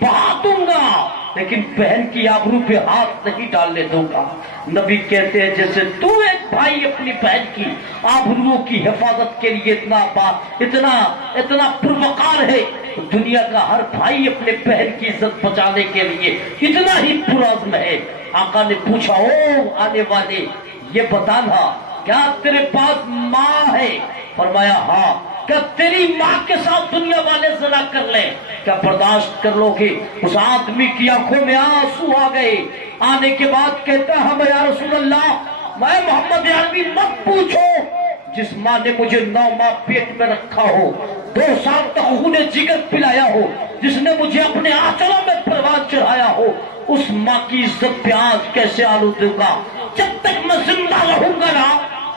بہا دوں گا، لیکن بہن کی آبرو پہ ہاتھ نہیں ڈالنے دوں گا۔ نبی کہتے ہیں جیسے تو ایک بھائی اپنی بہن کی آبروؤں کی حفاظت کے لیے اتنا پروقار ہے، دنیا کا ہر بھائی اپنے بہن کی عزت بچانے کے لیے اتنا ہی پرعزم ہے۔ آقا نے پوچھا او آنے والے یہ بتانا کیا تیرے پاس ماں ہے؟ فرمایا ہاں۔ کیا تیری ماں کے ساتھ دنیا والے زنا کر لیں، کیا برداشت کر لو گے؟ اس آدمی کی آنکھوں میں آنسو آ گئے۔ آنے کے بعد کہتا ہم یا رسول اللہ میں محمد عربی مت پوچھو، جس ماں نے مجھے 9 ماہ پیٹ میں رکھا ہو، 2 سال تک خون جگر پلایا ہو، جس نے مجھے اپنے آنچلوں میں پروان چڑھایا ہو، اس ماں کی عزت پہ آج کیسے آلو دوں گا؟ جب تک میں زندہ رہوں گا نا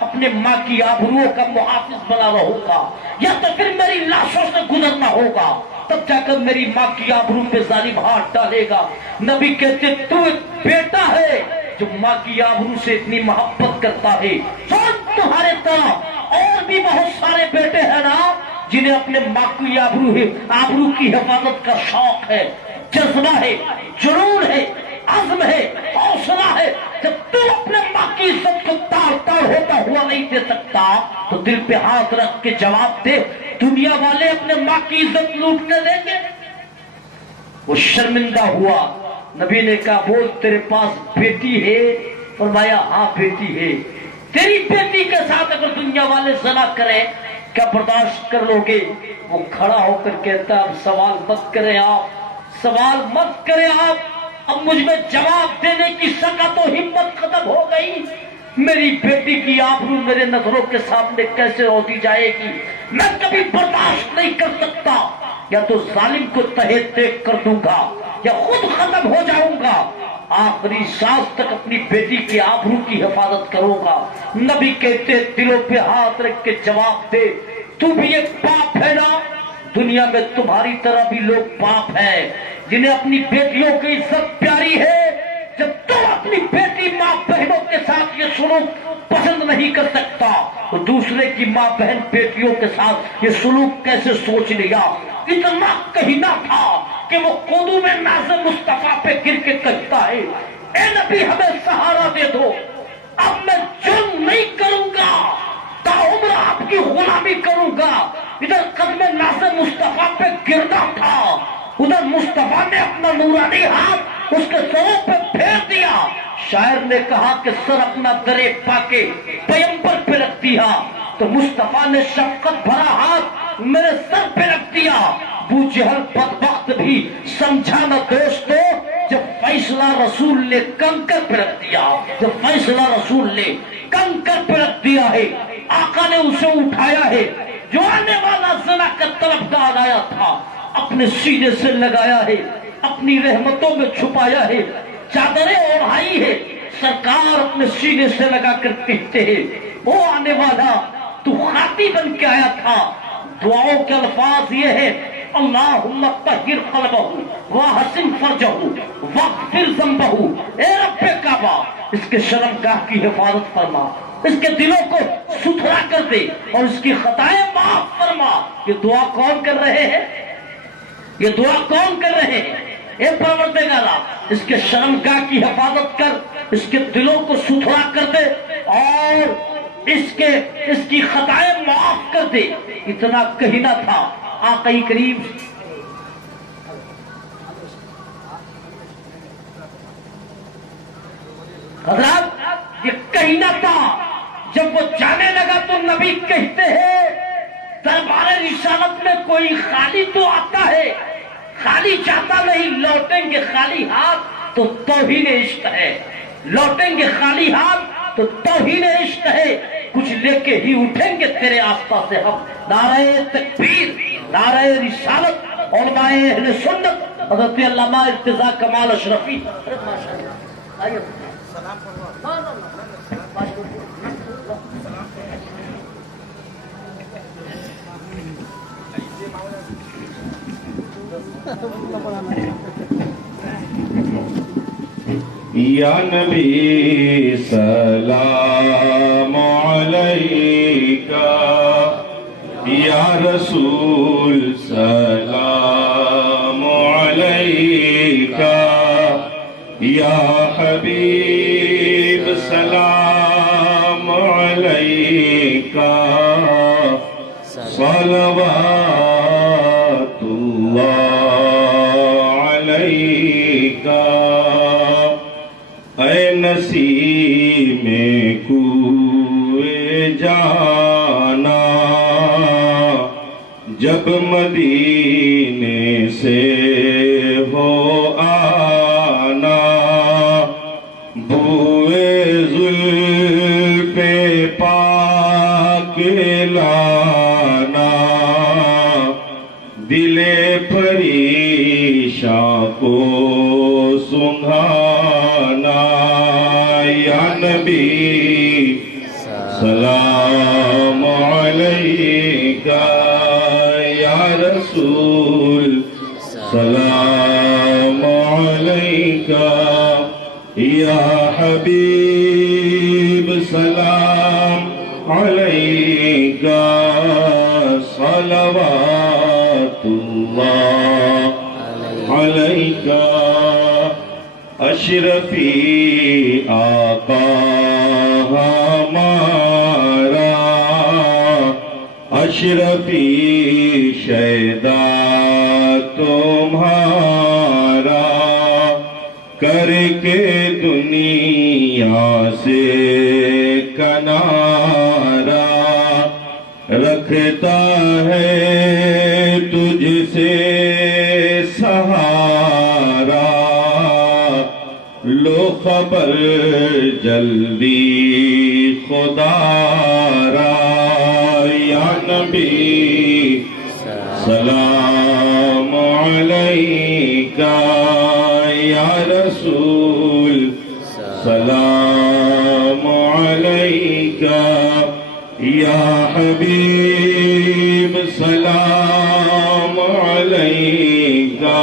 اپنے ماں کی آبروؤں کا محافظ بنا رہوں گا، یا تو پھر میری لاشوں سے گزرنا ہوگا، تب جا کر میری ماں کی آبرو پہ ظالم ہاتھ ڈالے گا۔ نبی کہتے تو ایک بیٹا ہے جو ماں کی آبرو سے اتنی محبت کرتا ہے، تمہارے طرح اور بھی بہت سارے بیٹے ہیں نا جنہیں اپنے ماں کی آبرو کی حفاظت کا شوق ہے، جذبہ ہے، جنون ہے، عزم ہے، حوصلہ ہے۔ جب تو اپنے ماں کی عزت کو تار تار ہوتا ہوا نہیں دے سکتا تو دل پہ ہاتھ رکھ کے جواب دے دنیا والے اپنے ماں کی عزت لوٹنے دیں گے؟ وہ شرمندہ ہوا۔ نبی نے کہا بول تیرے پاس بیٹی ہے؟ فرمایا ہاں بیٹی ہے۔ تیری بیٹی کے ساتھ اگر دنیا والے زنا کریں کیا برداشت کر لو گے؟ وہ کھڑا ہو کر کہتا اب سوال مت کریں آپ، سوال مت کریں آپ، اب مجھ میں جواب دینے کی سکت و ہمت ختم ہو گئی۔ میری بیٹی کی آبرو میرے نظروں کے سامنے کیسے ہوتی جائے گی؟ میں کبھی برداشت نہیں کر سکتا، یا تو ظالم کو تہے دیکھ کر دوں گا یا خود ختم ہو جاؤں گا، آخری سانس تک اپنی بیٹی کی آبرو کی حفاظت کروں گا۔ نبی کہتے دلوں پہ ہاتھ رکھ کے جواب دے تو بھی ایک باپ ہے نا؟ دنیا میں تمہاری طرح بھی لوگ باپ ہیں جنہیں اپنی بیٹیوں کی عزت پیاری ہے۔ جب تم اپنی بیٹی ماں بہنوں کے ساتھ یہ سلوک پسند نہیں کر سکتا تو دوسرے کی ماں بہن بیٹیوں کے ساتھ یہ سلوک کیسے سوچ لیا؟ اتنا کہنا تھا کہ وہ قدوم ناز مصطفیٰ پہ گر کے کہتا ہے اے نبی ہمیں سہارا دے دو، اب میں جرم نہیں کروں گا، تاعمر آپ کی غلامی کروں گا۔ ادھر قدم ناز مصطفیٰ پہ گرنا تھا، ادھر مصطفیٰ نے اپنا نورانی ہاتھ اس کے سروں پہ پھیر دیا۔ شاعر نے کہا کہ سر اپنا درے پا کے پیمبر پہ رکھ دیا تو مصطفیٰ نے شفقت بھرا ہاتھ میرے سر پہ رکھ دیا۔ ابو جہل بدبخت بھی سمجھا نہ دوستو جب فیصلہ رسول نے کنکر پہ رکھ دیا، جب فیصلہ رسول نے کنکر پہ رکھ دیا ہے، آقا نے اسے اٹھایا ہے، جو آنے والا زنا کا طلبگار آیا تھا اپنے سینے سے لگایا ہے، اپنی رحمتوں میں چھپایا ہے، چادریں اوڑھائی ہے، سرکار اپنے سینے سے لگا کر کہتے ہیں وہ آنے والا تو خاطی بن کے آیا تھا۔ دعاؤں کے الفاظ یہ ہے اللہم طہر قلبہ وحسن فرجہ واغفر ذنبہ، اے رب کعبہ اس کے شرمگاہ کی حفاظت فرما، اس کے دلوں کو ستھرا کر دے اور اس کی خطائیں معاف فرما. یہ دعا کون کر رہے ہیں؟ یہ دعا کون کر رہے ہیں؟ اے پروردگارا، اس کے شرمگاہ کی حفاظت کر، اس کے دلوں کو ستھرا کر دے اور اس کی خطائیں معاف کر دے. اتنا کہنا تھا آقا کریم حضرات، یہ کہنا تھا. جب وہ جانے لگا تو نبی کہتے ہیں دربار رسالت میں کوئی خالی تو آتا ہے، خالی جاتا نہیں. لوٹیں گے خالی ہاتھ تو توہین عشق ہے، لوٹیں گے خالی ہاتھ تو توہین عشق ہے. کچھ لے کے ہی اٹھیں گے تیرے آستا سے ہم. نعرہ تکبیر، نعرہ رسالت، علماء اہل سنت حضرت علامہ ارتضیٰ کمال اشرفی. یا نبی سلام علیکہ، یا رسول سلام علیکہ، یا حبیب سلام علیکہ، صلوات اللہ علیکہ. اے نسیم کوئے جانا، جب مدینے سے ہو آنا، بوئے زلف پاک لانا، دل پریشاں کو سنگھانا. یا نبی سلام علیکہ، یا رسول سلام علیکہ، یا حبیب سلام علیکہ، صلوات اللہ علیکہ. اشرفی آقا ہمارا، اشرفی شیدا تمہارا، کر کے دنیا سے کنارہ، رکھتا ہے تجھ سے سہارا. لو خبر جلدی خدا را. یا نبی سلام علیکہ، یا رسول سلام علیکہ، یا حبیب سلام علیکہ،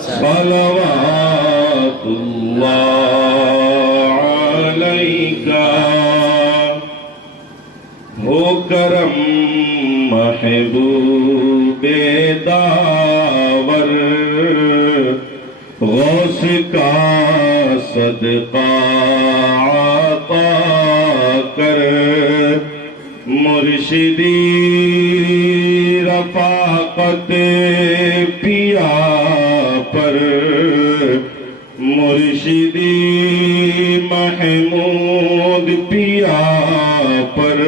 صلوات اللہ علیکہ. ہو کرم محبوب داور، غوث کا صدقہ عطا کر، مرشدی رفاقت پیا پر، مرشدی محمود پیا پر،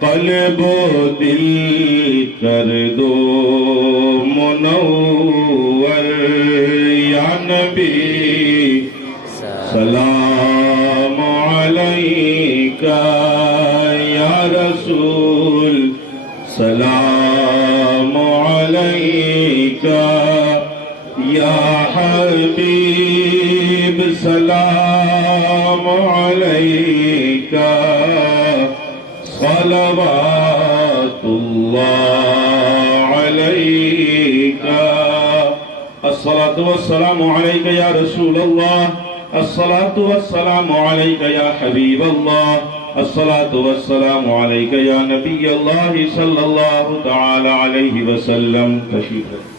قلب و دل کر دو منور. یا نبی سلام علیکہ، یا رسول سلام علیکہ، یا حبیب سلام علیکہ، صلوات اللہ علیکہ. الصلاة والسلام علیکہ یا رسول اللہ، الصلاة والسلام عليك يا حبيب الله الصلاة والسلام عليك يا نبي الله صلى الله تعالى عليه وسلم. تشریف